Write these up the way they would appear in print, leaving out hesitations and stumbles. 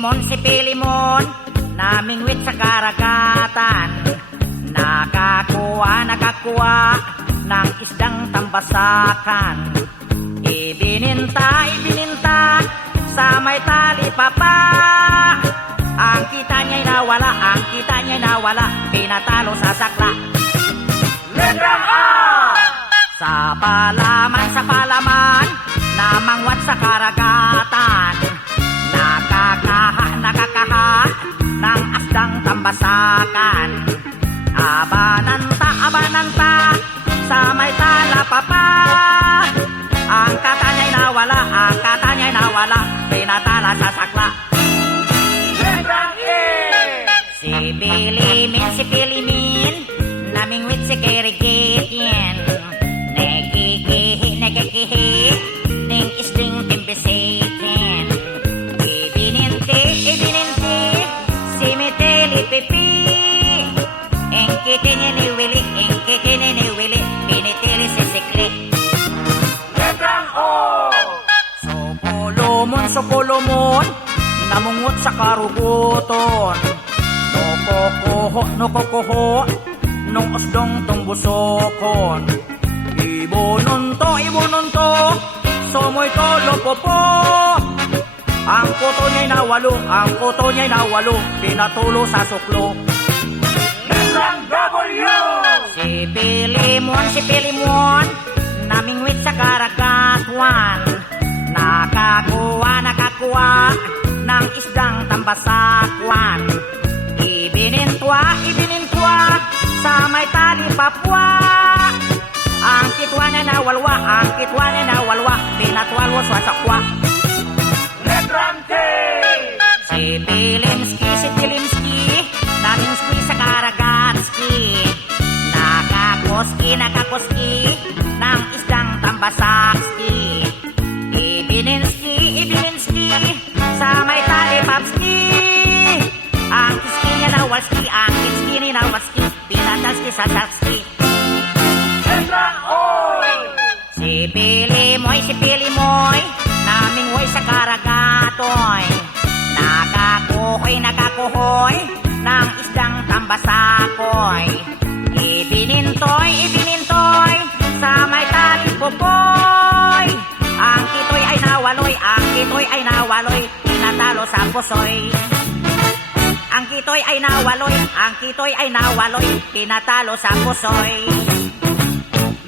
si Pilimon, namingwit sa karagatan. Nakakuha ng isdang tambasakan. Ibininta sa may talipapa. Ang kita niya'y nawala, pinatalo sa sakla. Letrang A! Sa palaman, namangwat sa karagatan. Nakakaha ng asdang tambasakan. Abananta, sa may talapapa. Ang kata niya'y nawala, pinatala sa sakla. Letrang E! Si Pilimin, namingwit si Kirigitien. Nakikihi, ning isding timbisikin. Ibininti, si Miteli Pipi. Ingkiti ni Willy, pinitili si Sikli. Letrang O! Supulumon, namungot sa karuguton. Nukukuho, nung usdong tumbusokon. Ibununto, sumoy tolopopo. Ang kuto niya'y nawalo, pinatulo sa suklo. Letrang W! Si Pilimon, namingwit sa karagatan. Nakakuha ng isdang tambasakwan. Ibinintwa sa may talipapwa. Ang kitwa niya nawalwa, pinatwalwa sa sakwa. Letrang T! Si Pilimski, namingski sa karagatski. Nakakoski ng isdang tambasakski. Ibininski, sa may talipapski. Ang kiski niya nawalski, pinatalski sa sakski. Letrang O! Si Pilimoy, namingwoy sa karagatoy. Nakakuhoy, ng isdang tambasakoy. Ibinintoy, sa may talipopoy. Ang kitoy ay nawaloy, pinatalo sa pusoy. Ang kitoy ay nawaloy, pinatalo sa pusoy.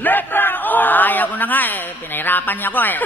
Letrang O! Ayaw ko na nga eh, pinahirapan niya ko eh.